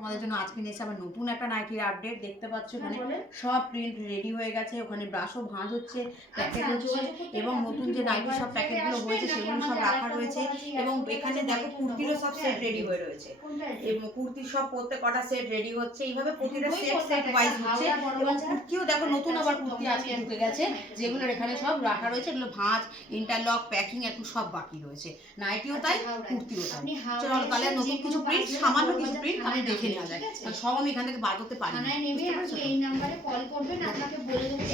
তোমাদের জন্য আজকে নিয়েছি আবার নতুন একটা নাইটির আপডেট। দেখতে পাচ্ছ এখানে সব প্রিন্ট রেডি হয়ে গেছে, ওখানে ব্রাশও ভাঁজ হচ্ছে, প্যাকেট হচ্ছে, এবং নতুন যে নাইটির সব প্যাকেটগুলো হয়েছে সেগুলো সব রাখা রয়েছে। এবং এখানে দেখো কুর্তিরও সব সেট রেডি হয়ে রয়েছে, এবং কুর্তির সব প্রত্যেক কটা সেট রেডি হচ্ছে। এইভাবে প্রতিটা সেট ওয়াইজ হচ্ছে। এবং কুর্তিও দেখো নতুন আবার কুর্তি আজকে ঢুকে গেছে, যেগুলো এখানে সব রাখা রয়েছে। এগুলো ভাঁজ, ইন্টারলক, প্যাকিং একটু সব বাকি রয়েছে। নাইটিও তাই, কুর্তিও তাই। চলো তাহলে নতুন কিছু প্রিন্ট, সামান্য কিছু প্রিন্ট আমি দেখে নেওয়া যায়, সব আমি এখান থেকে বার করতে পারি না।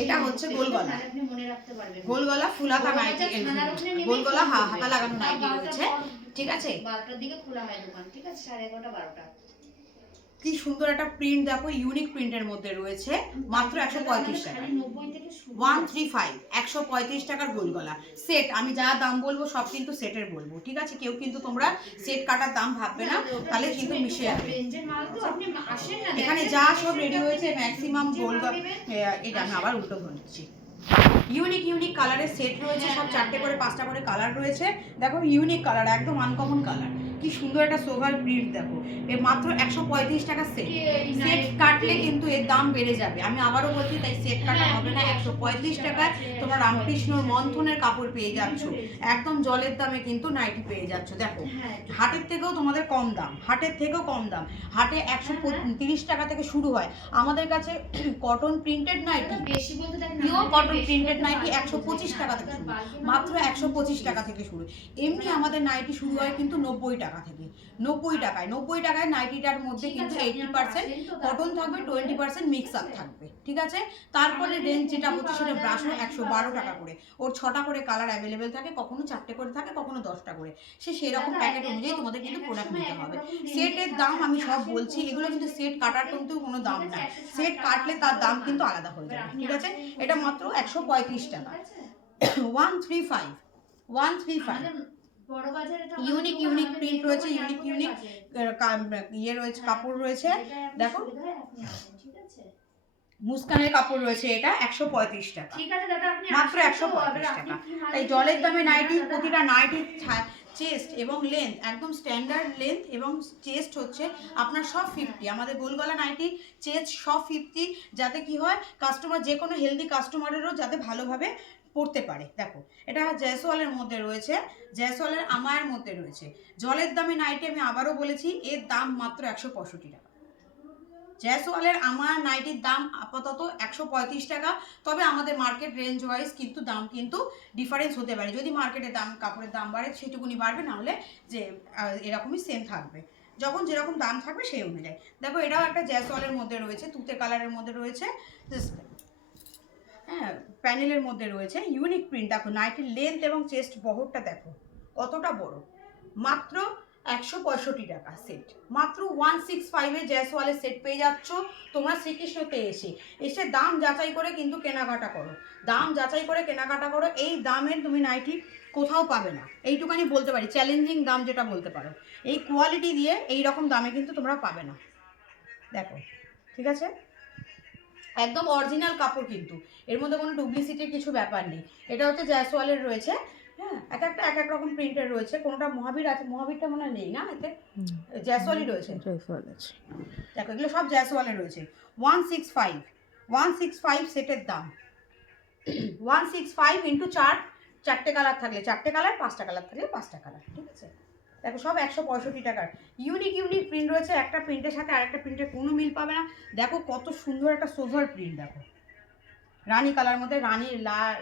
এটা হচ্ছে গোল গলা, গোল গলা ফুল হাতা নাইটি, গোল গলা হাতা লাগানো নাইটি রয়েছে। ঠিক আছে, 12টার দিকে খোলা হয় দোকান, ঠিক আছে, 11:30 12টা। কি সুন্দর একটা প্রিন্ট দেখো, ইউনিক প্রিন্টের মধ্যে রয়েছে, মাত্র 135 টাকা, 135 135 টাকার গোল গলা সেট। আমি যা দাম বলবো সব কিন্তু সেটের বলবো, ঠিক আছে? কেউ কিন্তু তোমরা সেট কাটার দাম ভাববে না, তাহলে কিন্তু মিশে যাবে। এখানে যা সব রেডি হয়েছে ম্যাক্সিমাম গোল গলা, এটা আমি আবার উল্টো ধরছি। ইউনিক ইউনিক কালারের সেট রয়েছে, সব 4টে করে 5টা করে কালার রয়েছে। দেখো ইউনিক কালার, একদম আনকমন কালার, কি সুন্দর একটা সোভার প্রিন্ট। দেখো এর মাত্র 135 টাকা সেট। সেট কাটলে কিন্তু এর দাম বেড়ে যাবে, আমি আবারও বলছি, তাই সেট কাটা হবে না। 135 টাকায় তোমরা রামকৃষ্ণর মন্থনের কাপড় পেয়ে যাচ্ছ, একদম জলের দামে কিন্তু নাইটি পেয়ে যাচ্ছ। দেখো হাটের থেকেও তোমাদের কম দাম, হাটের থেকেও কম দাম। হাটে 130 টাকা থেকে শুরু হয়, আমাদের কাছে cotton printed nightie, pure cotton printed nightie 125 টাকা থেকে শুরু, মাত্র 125 টাকা থেকে শুরু। এমনি আমাদের নাইটি শুরু হয় কিন্তু 90 টাকা থেকে, 90 টাকায় নাইটিটার মধ্যে কিন্তু 80% কটন থাকবে, 20% মিক্স আপ থাকবে, ঠিক আছে? তারপরে রেঞ্জ যেটা হচ্ছে সেটা ব্রাশও 112 টাকা করে, ওর 6টা করে কালার অ্যাভেলেবেল থাকে, কখনো 4টে করে থাকে, কখনো 10টা করে। সেরকম প্যাকেট অনুযায়ী তোমাদের কিন্তু প্রোডাক্ট নিতে হবে। সেটের দাম আমি সব বলছি, এগুলো কিন্তু সেট কাটার কিন্তু কোনো দাম না, সেট কাটলে তার দাম কিন্তু আলাদা হয়ে যাবে, ঠিক আছে? এটা মাত্র 135 টাকা, 135 ইউনিক ইউনিক প্রিন্ট রয়েছে, ইউনিক ইউনিক ইয়ে রয়েছে, কাপড় রয়েছে। দেখো মুস্কানের কাপড় রয়েছে, এটা 135 টাকা, মাত্র 135 টাকা। তাই জলের দামে নাইটি, প্রতিটা নাইটির চেস্ট এবং লেন্থ একদম স্ট্যান্ডার্ড লেন্থ, এবং চেস্ট হচ্ছে আপনার সব 50। আমাদের গোলগলা নাইটি চেস্ট সব 50, যাতে কি হয় কাস্টমার, যে কোনো হেলদি কাস্টমারেরও যাতে ভালোভাবে পড়তে পারে। দেখো এটা জয়সওয়ালের মধ্যে রয়েছে, জয়সওয়ালের আমায়ের মধ্যে রয়েছে। জলের দামে নাইটি আমি আবারও বলেছি, এর দাম মাত্র 165 টাকা। জয়সওয়ালের আমার নাইটির দাম আপাতত 135 টাকা, তবে আমাদের মার্কেট রেঞ্জ ওয়াইজ কিন্তু দাম কিন্তু ডিফারেন্স হতে পারে। যদি মার্কেটের দাম, কাপড়ের দাম বাড়ে সেটুকুনি বাড়বে, না হলে যে এরকমই সেম থাকবে, যখন যেরকম দাম থাকবে সেই অনুযায়ী। দেখো এটাও একটা জয়সওয়ালের মধ্যে রয়েছে, তুতে কালারের মধ্যে রয়েছে, হ্যাঁ প্যানেলের মধ্যে রয়েছে, ইউনিক প্রিন্ট। দেখো নাইটির লেন্থ এবং চেস্ট বহরটা দেখো কতটা বড়, মাত্র 165 টাকা সেট, মাত্র 165-এ জয়সওয়ালের সেট পেয়ে যাচ্ছ তোমরা শ্রীকৃষ্ণতে এসে দাম যাচাই করে কিন্তু কেনাকাটা করো, দাম যাচাই করে কেনাকাটা করো। এই দামের তুমি নাইটি কোথাও পাবে না, এইটুখানি বলতে পারি, চ্যালেঞ্জিং দাম যেটা বলতে পারো। এই কোয়ালিটি দিয়ে এই রকম দামে কিন্তু তোমরা পাবে না। দেখো ঠিক আছে, একদম অরিজিনাল কাপড়, কিন্তু এর মধ্যে কোনো ডুপ্লিসিটির কিছু ব্যাপার নেই। এটা হচ্ছে জয়সওয়ালের রয়েছে, হ্যাঁ এক এক রকম প্রিন্টের রয়েছে। কোনোটা মহাবীর আছে, মহাবীরটা মনে নেই না, এতে জয়সওয়ালই রয়েছে, জয়সওয়াল আছে। দেখো এগুলো সব জয়সওয়ালের রয়েছে। 165 সেটের দাম, 165 ইন্টু 4টে কালার থাকলে 4টে কালার, 5টা কালার থাকলে 5টা কালার, ঠিক আছে? দেখো সব 165 টাকার ইউনিক ইউনিক প্রিন্ট রয়েছে, একটা প্রিন্টের সাথে আরেকটা প্রিন্টের কোনো মিল পাবে না। দেখো কত সুন্দর একটা সোভার প্রিন্ট, দেখো রানী কালার মধ্যে, রানী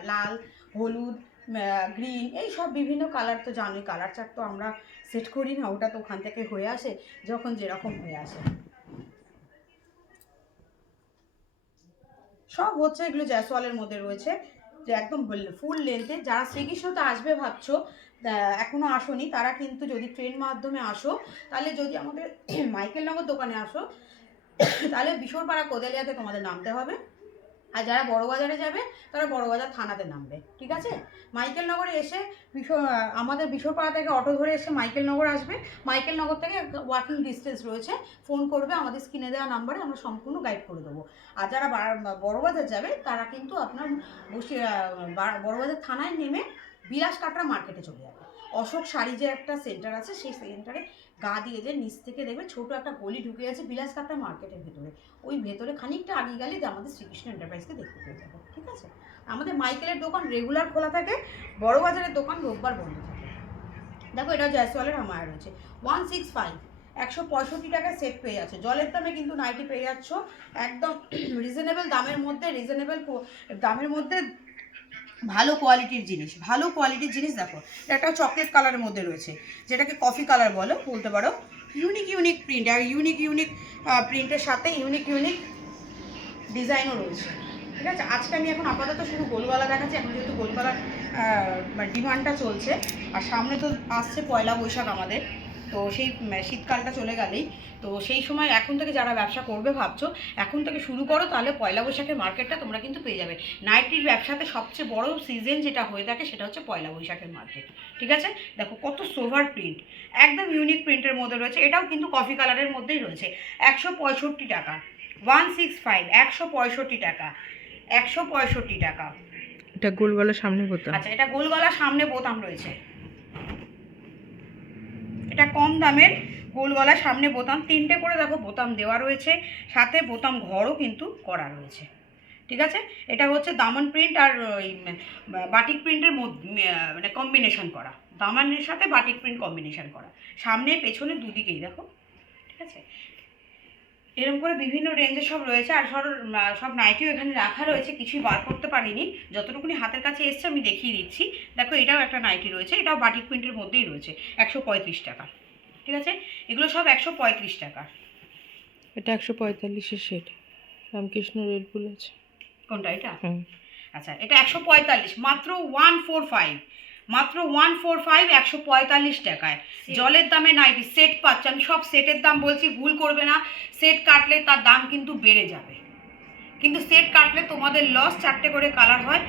লাল, হলুদ, গ্রিন, এই সব বিভিন্ন কালার তো জানোই, কালার চার্ট তো আমরা সেট করি না, ওটা তো ওখান থেকে হয়ে আসে, যখন যেরকম হয়ে আসে। সব হচ্ছে এগুলো জয়সওয়ালের মধ্যে রয়েছে, যে একদম ফুল লেন্থে। যারা শ্রীকৃষ্ণতে আসবে ভাবছো, এখনও আসোনি, তারা কিন্তু যদি ট্রেন মাধ্যমে আসো, তাহলে যদি আমাদের মাইকেলনগর দোকানে আসো, তাহলে বিশোরপাড়া কোদালিয়াতে তোমাদের নামতে হবে। আর যারা বড়বাজারে যাবে তারা বড়বাজার থানাতে নামবে, ঠিক আছে? মাইকেলনগরে এসে আমাদের বিশোরপাড়া থেকে অটো ধরে এসে মাইকেলনগর আসবে, মাইকেলনগর থেকে ওয়াকিং ডিস্টেন্স রয়েছে, ফোন করবে আমাদের স্ক্রিনে দেওয়া নাম্বারে, আমরা সম্পূর্ণ গাইড করে দেবো। আর যারা বড়বাজার যাবে তারা কিন্তু আপনার বড়বাজার থানায় নেমে বিলাস কাটরা মার্কেটে চলে যাবে। অশোক শাড়ি যে একটা সেন্টার আছে, সেই সেন্টারে গা দিয়ে যে নিচ থেকে দেখবে ছোট একটা গলি ঢুকে আছে বিলাসকাট্টা মার্কেটের ভেতরে, ওই ভেতরে খানিকটা আগে গেলে আমাদের শ্রীকৃষ্ণ এন্টারপ্রাইজকে দেখতে পেয়ে যাবে। ঠিক আছে, আমাদের মাইকেলের দোকান রেগুলার খোলা থাকে, বড় বাজারের দোকান রোববার বন্ধ থাকে। দেখো এটা জয়সওয়ালের হামায়া রয়েছে 165, 165 টাকায় সেট পেয়ে যাচ্ছে। জলের দামে কিন্তু নাইটি পেয়ে যাচ্ছ একদম রিজনেবল দামের মধ্যে ভালো কোয়ালিটির জিনিস, ভালো কোয়ালিটির জিনিস। দেখো এটা চকলেট কালারের মধ্যে রয়েছে, যেটাকে কফি কালার বলতে পারো। ইউনিক প্রিন্ট, আর ইউনিক প্রিন্টের সাথে ইউনিক ডিজাইনও রয়েছে। ঠিক আছে, আজকে আমি এখন আপাতত শুধু গোলগলা দেখাচ্ছি, এখন যেহেতু গোলগলার ডিমান্ডটা চলছে, আর সামনে তো আসছে পয়লা বৈশাখ আমাদের, তো সেই শীতকালটা চলে গেলেই, তো সেই সময় এখন থেকে যারা ব্যবসা করবে ভাবছো, এখন থেকে শুরু করো, তাহলে পয়লা বৈশাখের মার্কেটটা তোমরা কিন্তু পেয়ে যাবে। নাইটির ব্যবসাতে সবচেয়ে বড় সিজন যেটা হয়ে থাকে সেটা হচ্ছে পয়লা বৈশাখের মার্কেট। ঠিক আছে, দেখো কত সোভার প্রিন্ট, একদম ইউনিক প্রিন্টের মধ্যে রয়েছে। এটাও কিন্তু কফি কালারের মধ্যেই রয়েছে, 165 টাকা, 165, 165 টাকা, 165 টাকা। এটা গোল গলার সামনে বোতাম। আচ্ছা, এটা গোল গলার সামনে বোতাম রয়েছে, এটা কম দামের গোল গলার সামনে বোতাম, 3টে করে দেখো বোতাম দেওয়া রয়েছে, সাথে বোতাম ঘরও কিন্তু করা রয়েছে। ঠিক আছে, এটা হচ্ছে দামান প্রিন্ট আর ওই বাটিক প্রিন্টের মধ্যে মানে কম্বিনেশন করা, দামানের সাথে বাটিক প্রিন্ট কম্বিনেশন করা, সামনে পেছনে দুদিকেই দেখো। ঠিক আছে, এরকম করে বিভিন্ন রেঞ্জের সব রয়েছে, আর সব নাইটিও এখানে রাখা রয়েছে, কিছুই বার করতে পারিনি, যতটুকুনি হাতের কাছে এসছে আমি দেখিয়ে দিচ্ছি। দেখো এটাও একটা নাইটি রয়েছে, এটাও বাটিক প্রিন্টের মধ্যেই রয়েছে, 135 টাকা। ঠিক আছে, এগুলো সব 135 টাকা। এটা 145-এর সেট, রামকৃষ্ণ রেড বুল আছে। কোনটা এটা? আচ্ছা, এটা 145, মাত্র 145, মাত্র 145, 145 টাকায় জলের দামে নাইটি সেট পাচ্ছে। আমি সব সেটের দাম বলছি, ভুল করবে না, সেট কাটলে তার দাম কিন্তু বেড়ে যাবে, কিন্তু সেট কাটলে তোমাদের লস। 4টে করে কালার হয়,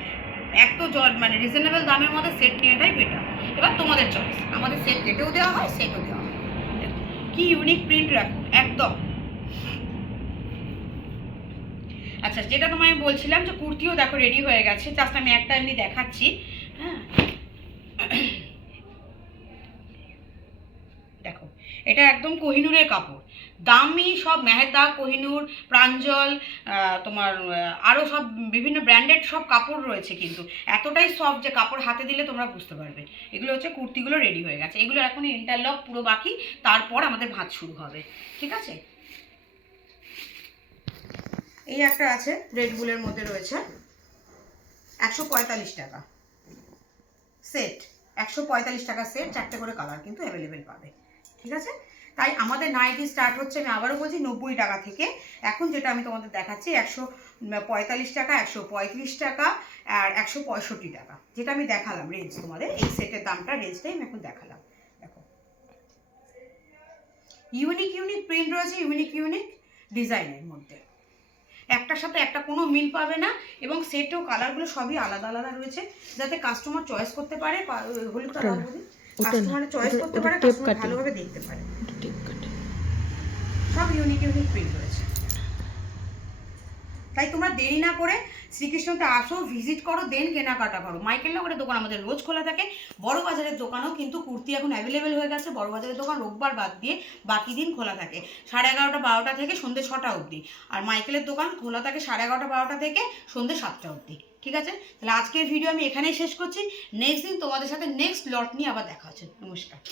এক তো মানে রিজনেবল দামের মধ্যে সেট নিয়েটাই বেটার। এবার তোমাদের চয়েস, আমাদের সেট কেটেও দেওয়া হয়, সেটও দেওয়া হয়। কি ইউনিক প্রিন্ট রাখো একদম। আচ্ছা, যেটা তোমায় আমি বলছিলাম যে কুর্তিও দেখো রেডি হয়ে গেছে, জাস্ট আমি একটা এমনি দেখাচ্ছি। হ্যাঁ, দেখো এটা একদম কোহিনুরের কাপড়, দামি সব মেহেতা, কোহিনুর, প্রাঞ্জল, তোমার আরও সব বিভিন্ন ব্র্যান্ডেড সব কাপড় রয়েছে, কিন্তু এতটাই সফট যে কাপড় হাতে দিলে তোমরা বুঝতে পারবে। এগুলো হচ্ছে কুর্তিগুলো রেডি হয়ে গেছে, এগুলো এখন ইন্টারলক পুরো বাকি, তারপর আমাদের ভাঁজ শুরু হবে। ঠিক আছে, এই একটা আছে রেড বুলের মধ্যে রয়েছে, 145 টাকা সেট, 145 টাকা সেট, 4টে করে কালার কিন্তু অ্যাভেলেবেল পাবে। ঠিক আছে, তাই আমাদের নাইটি স্টার্ট হচ্ছে, আমি আবারও বলছি, 90 টাকা থেকে। এখন যেটা আমি তোমাদের দেখাচ্ছি 145 টাকা, 135 টাকা আর 165 টাকা, যেটা আমি দেখালাম রেঞ্জ তোমাদের, এই সেটের দামটা রেঞ্জটাই আমি এখন দেখালাম। দেখো ইউনিক প্রিন্ট রয়েছে, ইউনিক ডিজাইনের মধ্যে, একটার সাথে একটা কোনো মিল পাবে না, এবং সেটও কালারগুলো সবই আলাদা আলাদা রয়েছে, যাতে কাস্টমার চয়েস করতে পারে, হলুদটা কাস্টমারের চয়েস করতে পারে, কাস্টমার ভালোভাবে দেখতে পারে। সব ইউনিক প্রিন্ট রয়েছে, তাই তোমরা দেরি না করে শ্রীকৃষ্ণতে আসো, ভিজিট করো, দেন কেনাকাটা করো। মাইকেল নগরের দোকান আমাদের রোজ খোলা থাকে, বড় বাজারের দোকানও কিন্তু কুর্তি এখন অ্যাভেলেবেল হয়ে গেছে। বড় বাজারের দোকান রোববার বাদ দিয়ে বাকি দিন খোলা থাকে 11:30, 12টা থেকে সন্ধ্যে 6টা অবধি, আর মাইকেলের দোকান খোলা থাকে 11:30, 12টা থেকে সন্ধ্যে 7টা অবধি। ঠিক আছে, তাহলে আজকের ভিডিও আমি এখানেই শেষ করছি, নেক্সট দিন তোমাদের সাথে নেক্সট লট নিয়ে আবার দেখা হচ্ছে। নমস্কার।